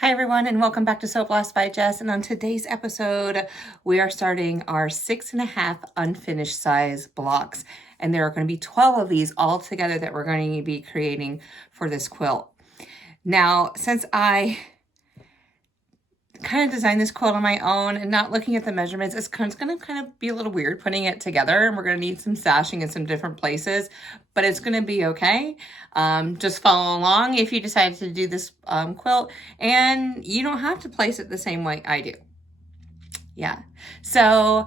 Hi everyone, and welcome back to Sew Blast by Jess. And on today's episode, we are starting our 6.5 unfinished size blocks. And there are going to be 12 of these all together that we're going to be creating for this quilt. Now, since I kind of designed this quilt on my own and not looking at the measurements, it's going to kind of be a little weird putting it together, and we're going to need some stashing in some different places, but it's going to be okay. Just follow along if you decide to do this quilt, and you don't have to place it the same way I do. Yeah, so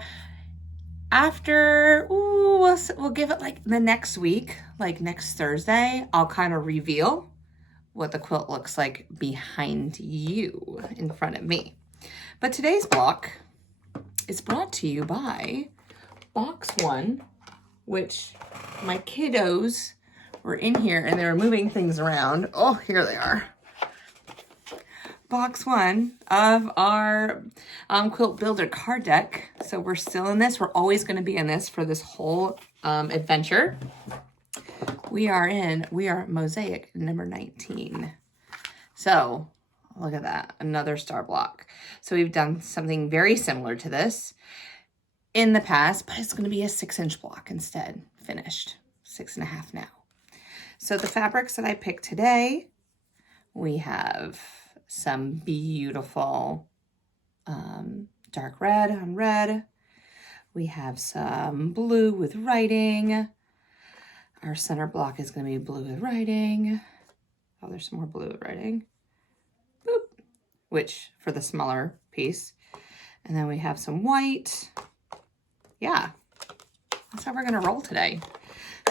after we'll give it like the next week, like next Thursday, I'll kind of reveal what the quilt looks like behind you in front of me. But today's block is brought to you by Box 1, which my kiddos were in here and they were moving things around. Oh, here they are. Box 1 of our Quilt Builder card deck. So we're still in this. We're always going to be in this for this whole adventure. We are Mosaic number 19. So look at that, another star block. So we've done something very similar to this in the past, but it's going to be a 6-inch block instead, finished 6.5 now. So the fabrics that I picked today, we have some beautiful dark red on red. We have some blue with writing. Our center block is going to be blue with writing. Oh, there's some more blue with writing. Boop. Which for the smaller piece. And then we have some white. Yeah, that's how we're going to roll today.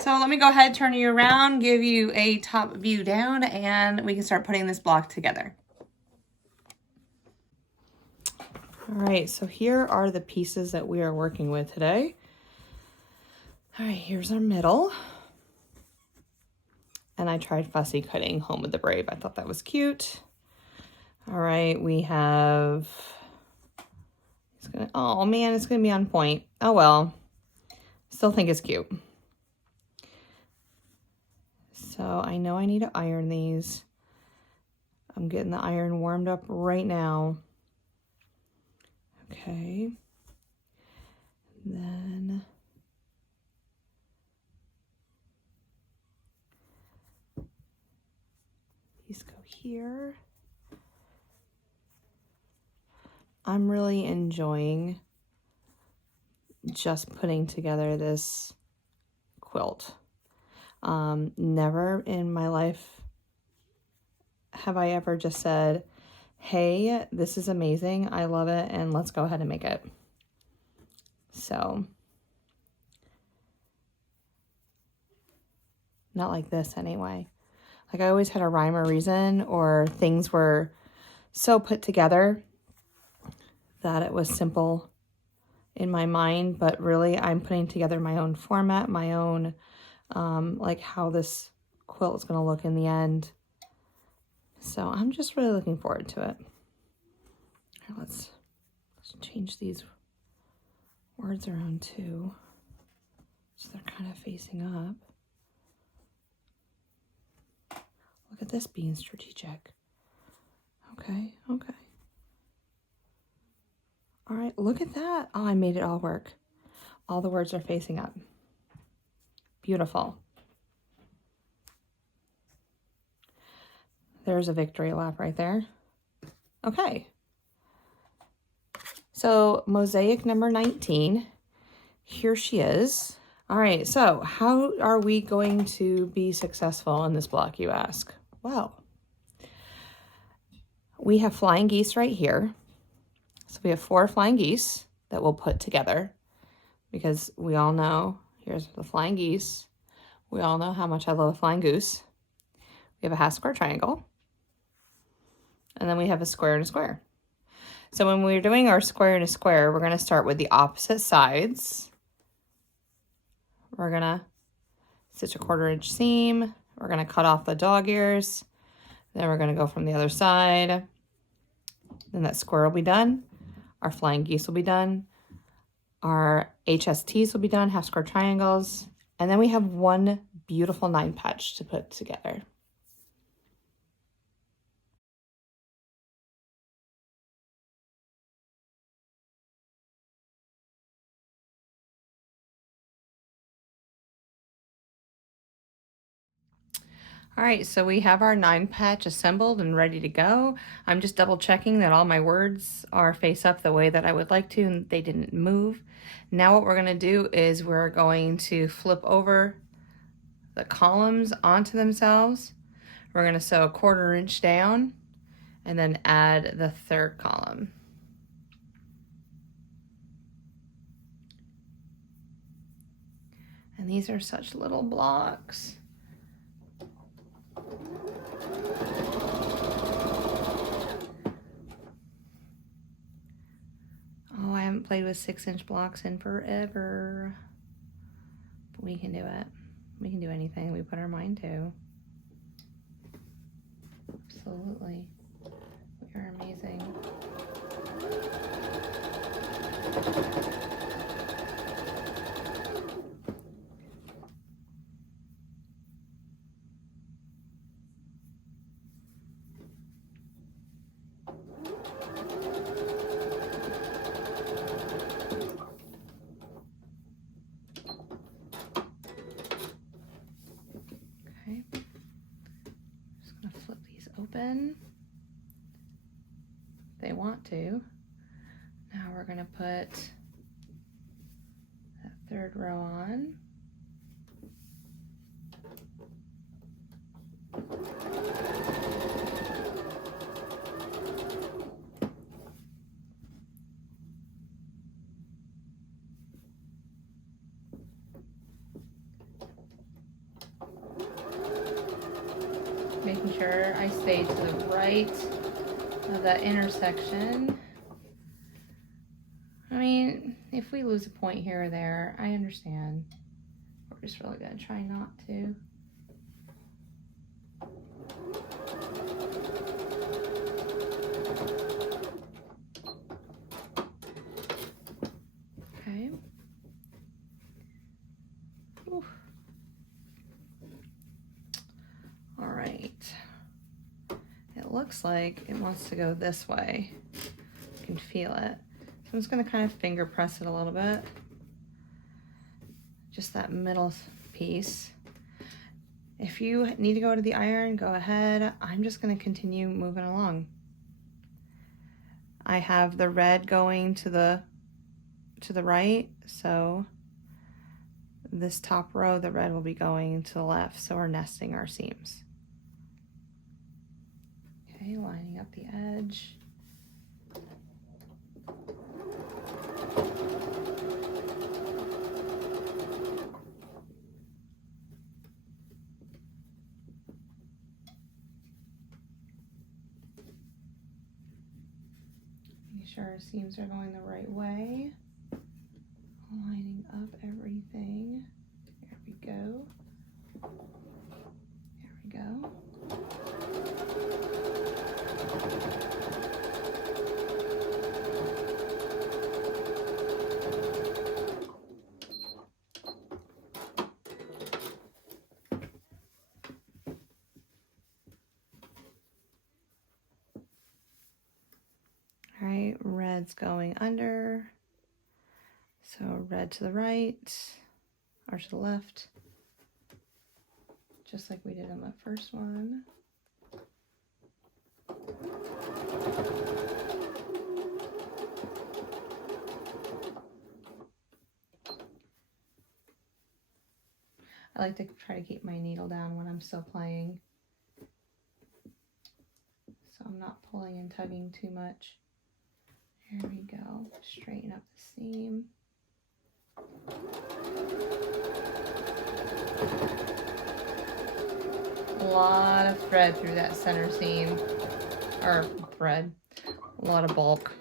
So let me go ahead, turn you around, give you a top view down, and we can start putting this block together. All right, so here are the pieces that we are working with today. All right, here's our middle. And I tried fussy cutting Home of the Brave. I thought that was cute. All right, we have, oh man, it's gonna be on point. Oh well, still think it's cute. So I know I need to iron these. I'm getting the iron warmed up right now. Okay. Then these go here. I'm really enjoying just putting together this quilt. Never in my life have I ever just said, hey, this is amazing, I love it, and let's go ahead and make it. So, not like this anyway. Like I always had a rhyme or reason, or things were so put together that it was simple in my mind, but really I'm putting together my own format, my own, like how this quilt is going to look in the end. So I'm just really looking forward to it. Here, let's change these words around too, so they're kind of facing up. Look at this being strategic. Okay, okay. All right, look at that. Oh, I made it all work. All the words are facing up. Beautiful. There's a victory lap right there. Okay. So Mosaic number 19, here she is. All right, so how are we going to be successful in this block, you ask? Well, we have flying geese right here. So we have 4 flying geese that we'll put together because we all know, here's the flying geese. We all know how much I love a flying goose. We have a half square triangle. And then we have a square and a square. So when we're doing our square and a square, we're going to start with the opposite sides. We're going to stitch a 1/4 inch seam. We're going to cut off the dog ears. Then we're going to go from the other side. Then that square will be done. Our flying geese will be done. Our HSTs will be done, half square triangles. And then we have one beautiful 9 patch to put together. All right, so we have our 9-patch assembled and ready to go. I'm just double checking that all my words are face up the way that I would like to and they didn't move. Now what we're gonna do is we're going to flip over the columns onto themselves. We're gonna sew a 1/4 inch down and then add the 3rd column. And these are such little blocks. Oh, I haven't played with 6-inch blocks in forever. But we can do it. We can do anything we put our mind to. Absolutely. We are amazing. Okay. Just gonna flip these open. If they want to. Now we're gonna put that 3rd row on. Making sure I stay to the right of that intersection. I mean, if we lose a point here or there, I understand. We're just really gonna try not to. Okay. Oof. All right. It looks like it wants to go this way. You can feel it. So I'm just gonna kind of finger press it a little bit. Just that middle piece. If you need to go to the iron, go ahead. I'm just gonna continue moving along. I have the red going to the right, so this top row, the red will be going to the left, so we're nesting our seams. Okay, lining up the edge. Making sure our seams are going the right way. Lining up everything. There we go. There we go. All right, red's going under. So red to the right, or to the left, just like we did on the first one. I like to try to keep my needle down when I'm still playing, so I'm not pulling and tugging too much. There we go. Straighten up the seam. A lot of thread through that center seam, or thread, a lot of bulk.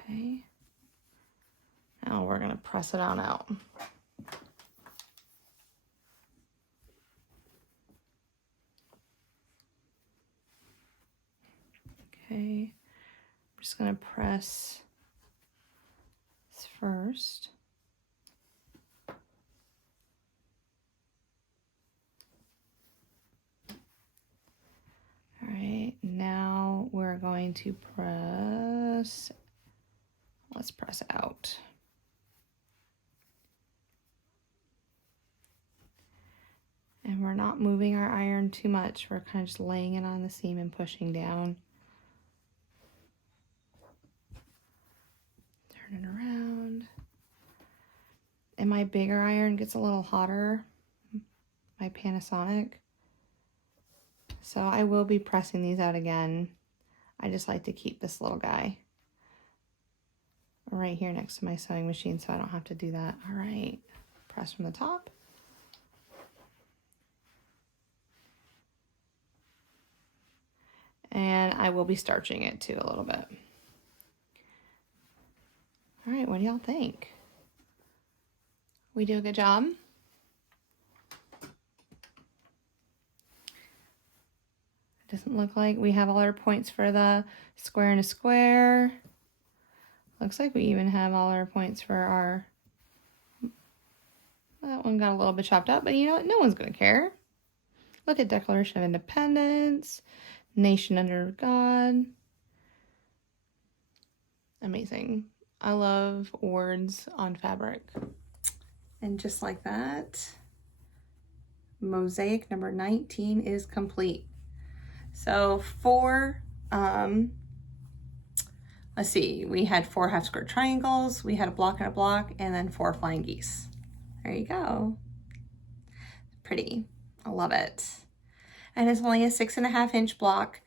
Okay, now we're gonna press it on out. Okay, I'm just gonna press this first. All right, now we're going to press, let's press out. And we're not moving our iron too much. We're kind of just laying it on the seam and pushing down. Turn it around. And my bigger iron gets a little hotter, my Panasonic. So I will be pressing these out again. I just like to keep this little guy right here next to my sewing machine so I don't have to do that. All right, press from the top. And I will be starching it too a little bit. All right, what do y'all think? We do a good job? It doesn't look like we have all our points for the square and a square. Looks like we even have all our points for our... That one got a little bit chopped up, but you know what? No one's going to care. Look at Declaration of Independence, Nation under God. Amazing. I love words on fabric. And just like that, Mosaic number 19 is complete. So let's see, we had 4 half square triangles, we had a block and a block, and then 4 flying geese. There you go. Pretty. I love it. And it's only a 6.5 inch block,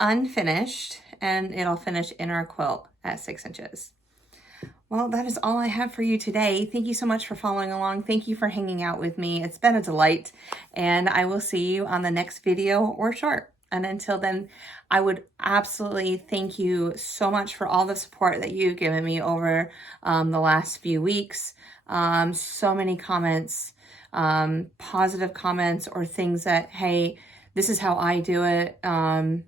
unfinished, and it'll finish in our quilt at 6 inches. Well, that is all I have for you today. Thank you so much for following along. Thank you for hanging out with me. It's been a delight, and I will see you on the next video or short. And until then, I would absolutely thank you so much for all the support that you've given me over the last few weeks. So many comments, positive comments, or things that, hey, this is how I do it. And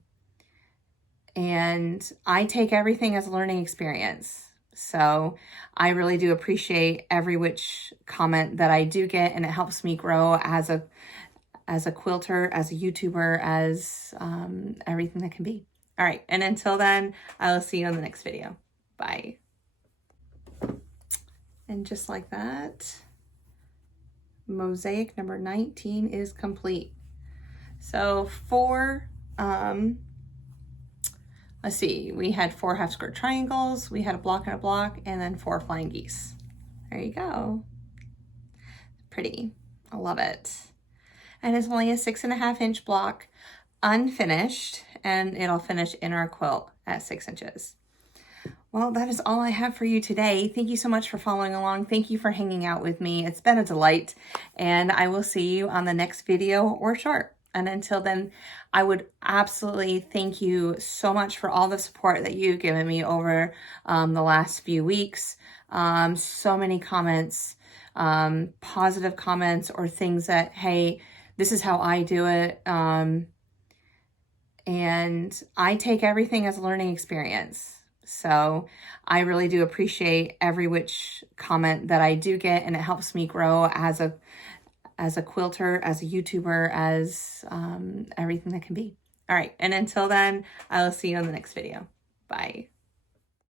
I take everything as a learning experience. So I really do appreciate every which comment that I do get, and it helps me grow as a quilter, as a YouTuber, as everything that can be. All right, and until then, I will see you on the next video. Bye. And just like that, Mosaic number 19 is complete. So let's see, we had 4 half square triangles, we had a block and a block, and then 4 flying geese. There you go. Pretty. I love it. And it's only a 6.5 inch block, unfinished, and it'll finish in our quilt at 6 inches. Well, that is all I have for you today. Thank you so much for following along. Thank you for hanging out with me. It's been a delight, and I will see you on the next video or short. And until then, I would absolutely thank you so much for all the support that you've given me over the last few weeks. So many comments, positive comments, or things that, hey, this is how I do it. And I take everything as a learning experience. So I really do appreciate every which comment that I do get, and it helps me grow as a quilter, as a YouTuber, as everything that can be. All right, and until then, I will see you on the next video. Bye.